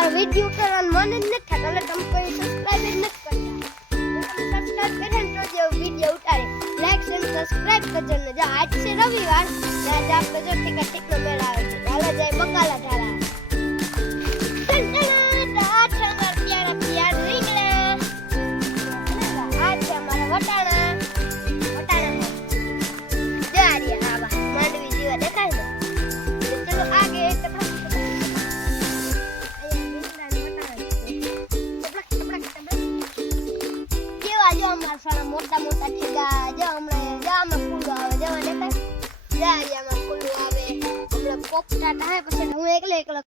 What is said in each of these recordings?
મારો વિડિયો કરવાનું મન જ નથી થતું એટલે તમે કોઈ સબસ્ક્રાઇબ જ નથી કરતા. સબસ્ક્રાઇબ કરે ને તો જે વિડિયો ઉતારે લાઈક શેર સબસ્ક્રાઇબ કરજો ને જો આજ છે રવિવાર ને આજ આપણે જો ઠીક મેળ આવે છે. ચાલો જય બકાલા ધારા. મોટા મોટા ઠેગા જો હમણાં જામાં ફૂલો આવે જો દેખાય જારિયામાં ફૂલો આવે હમણાં પોપટા થાય પછી હું એકલો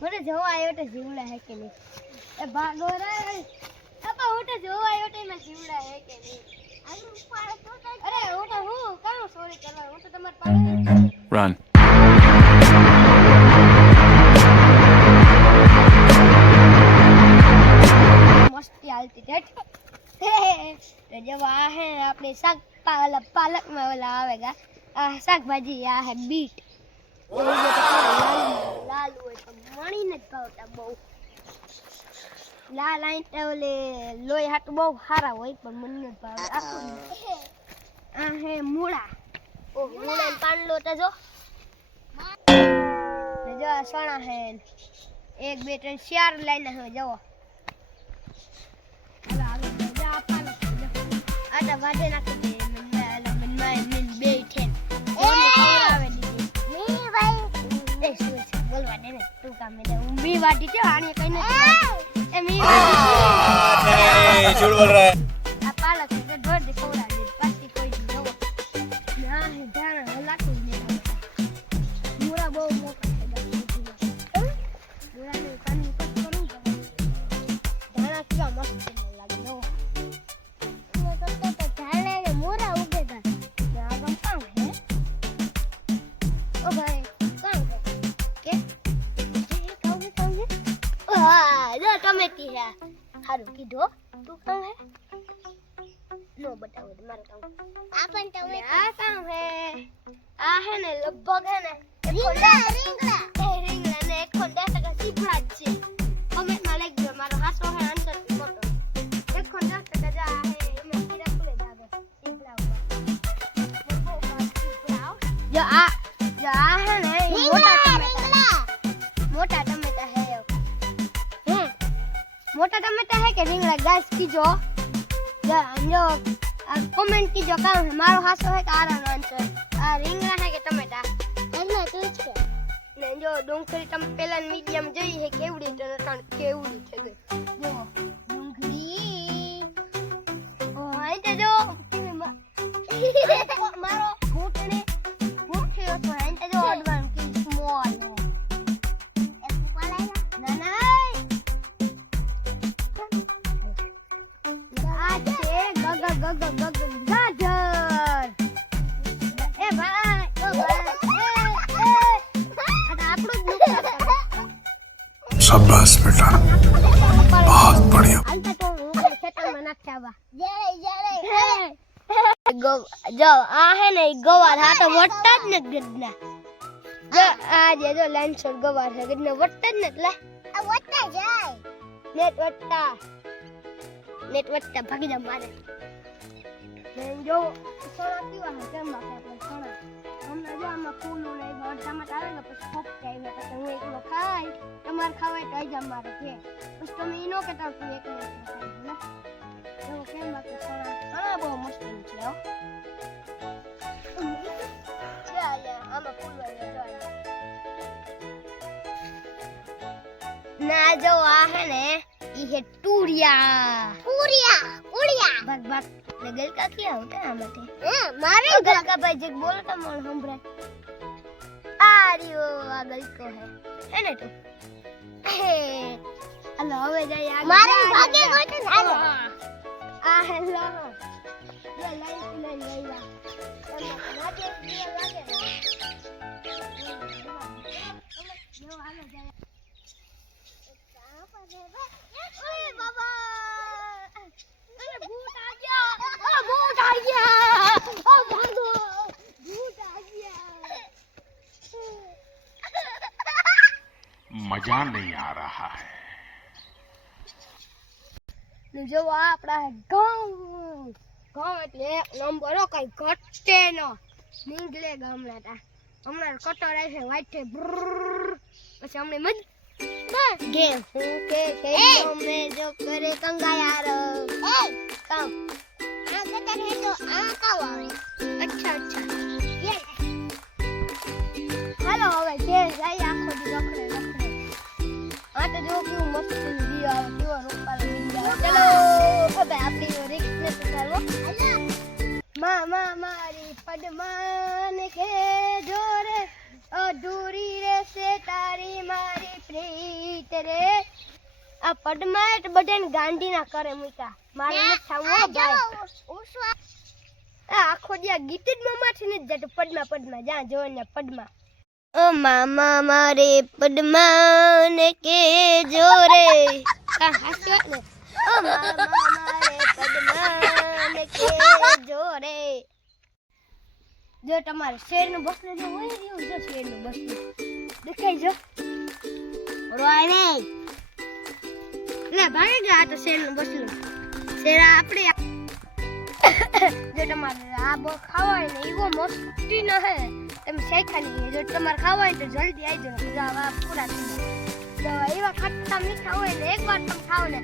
મને જોવા આવ્યો તો જીવડા હે કે નહીં એ ભાગો રે આપા હું તો જોવા આવ્યો તો એમાં જીવડા હે કે નહીં આગળ ઉપાડ તો અરે હું તો હું કામ સોરી કરવા હું તો તમાર પાડે Run. મસ્તી હાલતી છે તો જब આ है अपने શાક પાલક में वाला आवेगा શાકભાજી આ है બીટ લાલ હોય તો મણી ન ભાવતા બહુ લાલ આઈ તો ઓલે લોહી હાટ બહુ સારા હોય પણ મને ન ભાવે આ है મૂળા ઓ મૂળા પાંડલો તો જો સણા है 1 2 3 4 લાઈન है જો ada wade nak de men beten આવે દીધી મી ભાઈ એ શું બોલવા દે ને તું કામે દે હું મી વાટી છે આને કઈ નથી એ મી नहीं झूठ बोल रहा है. આ પાલક છે ઢોર દે ખવડા દે પાછી કોઈ દી જો ના હે જાણ હલાતું દે મૂળા બહુ મોટા છે મૂળા ને પાણી કટ કરું ધાણા કેવા મસ્ત લાગે જો टमेटी है हारू कीधो तू काम है नो बताओ तुम्हारा काम आपन टमेटी आ काम है ने लगभग है ने रिंगला ने एक खोंडा तक सीपड़ा છે कमेंट માં લખજો મારો હાસો હે આન્સર ફોટો એક खोंडा तक જા है એમાં કીડા ખુલે જાવે सीपड़ा जो आ है ने मोटा टमेटा है मोटा टमाटर है कि रिंगला गाइस कीजो जो कमेंट कीजो काम है मारो हासो है का आरा आंसर आ रिंगला है कि टमाटर एने तू छे ने जो डोंगरी तम पेला मीडियम જોઈ है કેવડી તો નટણ કેવડી થઈ ગઈ જો ડોંગરી ઓ આઈ તે જો મારો ફૂટને ફૂટ્યો તો આઈ તે જો અડવાન કી સ્મોલ એ પાલાયા ના ના गाजर ए भाई ओ भाई अरे આપણું જ शाबाश बेटा बहुत बढ़िया. આલતા તો હું ખેતરમાં નાખ્યા જો આ હે ને ગવાર હા તો વટતા જ ને ગડના જો આ જો લાઈન ગવાર છે ગડના વટતા જ ને એટલે આ વટતા જાય નેટ વટતા ભાગી જા મારે જો સોના પીવા હે કેમ બાકી આપણે સોના હમણાં જો આમાં ફૂલો ને ટમાટા આવે ને પછી ફોક જાય ને પછી હું એકલો ખાઈ તમારે ખાવાય તો આઈ જા મારે કે પછી તમે ઈનો કે તાર તું એકલો ખાઈ ને જો કેમ બાકી સોના બહુ મસ્ત છે હો છે આમાં ફૂલો ના જો આ હે ને ઈ है उड़िया बस बस गल का क्या होता है मते मारे गल का भाई जग बोल का मोल हमरे आरियो आ गल को है ना तू हेलो હવે જાય આ મારે ભાગે કોઈ તો હાલો આ હેલો લે લાઈન લઈવા તમને માથે લાગે જો હાલો જાય ओए बाबा अरे भूत आ गया ओ भागो भूत आ गया मजा नहीं आ रहा है. જો આ આપણા ઘઉં એટલે એક નંબર હો, કઈ ઘટે નો નીકળે ગામના તા હમણાં કટર આવે વાઈટ છે પછી હમણે મજ ગેમ હું કે મે જો કરે કંગાયાર કામ આ કટર હે તો આ કાવ આવે અચ્છા યે હાલો હવે જે જાય આખો દી રખડે આ તો જો કેવું મસ્ત દી આવે કેવો રૂપાળો દી આવે ચલો હવે આપણી રિક્સ ને ચાલો મારી પદ્માને કે જોરે અધૂરી રહેશે તારી મારી પ્રીત રે આ પદ્મા એટલે બધાને ગાંડી ના કરે મૂકા મારે ન થાવું ભાઈ આ આખો દી ગીત જ મમાથી ન જતો પદ્મા જ્યાં જોવે ને પદ્મા ઓ મામા મારે પદ્માને કે જોરે આ હાસ્યો ને ઓ મામા મારે પદ્માને કે જોરે જો તમારે શેરનું બસલું જો હોય રહ્યું જો શેરનું બસલું દેખાય જો રોય ને લે ભાઈ ગયા તો શેરનું બસલું શેરા આપણે જો તમારે આ બો ખાવાય ને એવો મસ્તી ન હે તમે શેખા નહીં જો તમારે ખાવાય તો જલ્દી આવી જાવ આ પૂરા થઈ જાય તો એવા ખટ્ટા મીઠા હોય ને એકવાર તમે ખાવ ને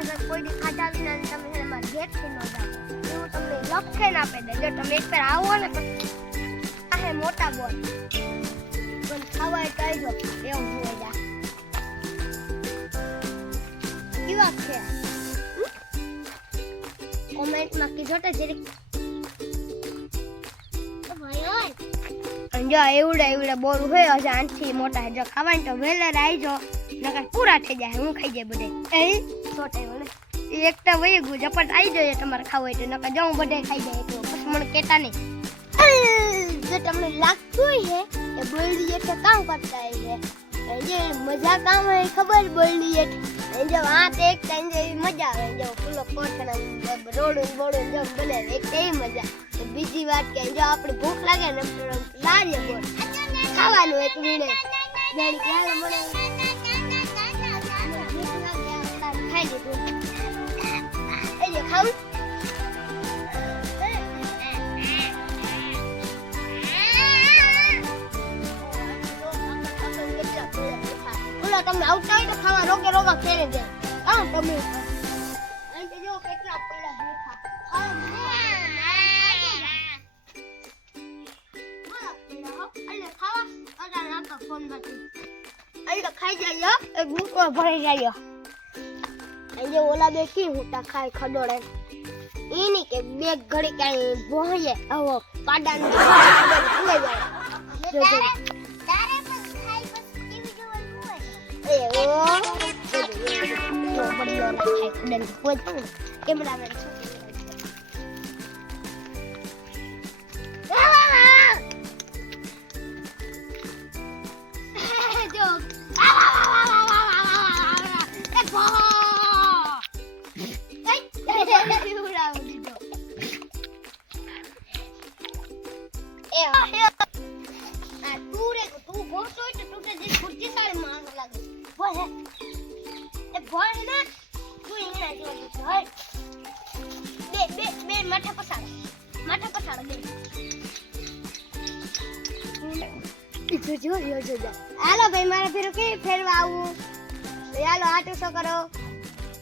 અગર કોઈ દી ખાધા વિના તમે એમાં ઘેરથી ન જાવ એવું તમને લખે ના આપે દે જો તમે એક વાર આવો ને આ હે મોટા બોલ પણ ખાવાય તો આવજો એવું હોય જા કેવા છે કોમેન્ટમાં કીધો તો જરીક જો એવડા બોલ હોય હજી આનથી મોટા જો ખાવાય તો વેલર આવજો નકર પૂરા થઈ જાય હું ખાઈ જાય બધે એ છોટે વળે એકટા વહી ગયું ઝપટ આવી જાય તમારે ખાવું હોય તો નકર જો હું બધે ખાઈ જાય તો પછી મને કહેતા નહીં જો તમને લાગતું હે કે બોલડી એટલે કામ કરતા હે જે મજા કામ હોય ખબર બોલડી એટલે જો આ તે એક ટાઈમ જેવી મજા આવે જો ફૂલો કોઠના રોડું જો બને એક તે મજા બીજી વાત કે જો આપણે ભૂખ લાગે ને લારીએ બોલ ખાવાનું એક વીણે જાણી કે હાલ મને ખાઈ લીધું એ જો ખાવું તમે આવતા હોય તો ખાવા રોગા ફેરે જાય હા તમે અને જો કેટલા પેલા બેઠા ખાઈ જાય એક બુકો ભરાઈ જાય આજે ઓલા બે કી હુટા ખાય ખડોડે એની કે બે ઘડી કાઈ ભોઈએ આવો પાડાને ભૂલાઈ જાય તારે પણ ખાઈ બસ ટીવી જોવાનું હોય એ ઓ બડી લો ખાઈ ખડન કોઈ પણ કેમેરામેન હાલો ભાઈ મારે ફેર કે ફેરવા આવું હાલો આટો શું કરો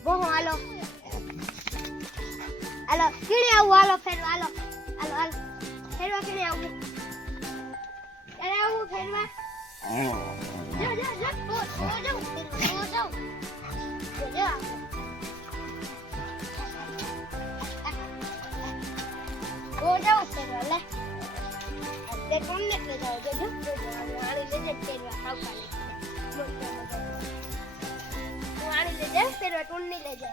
બહુ હાલો હાલો કીણે આવું હાલો ફેરવા હાલો ફેરવા કીણે આવું ક્યારે આવું ફેરવા જાઓ ફેરવા લે તે કોને લે જાઓ જો આણી લેજે ફેરવા આવતા લે આણી લેજે ફેરવા ટૂન નહીં લેજે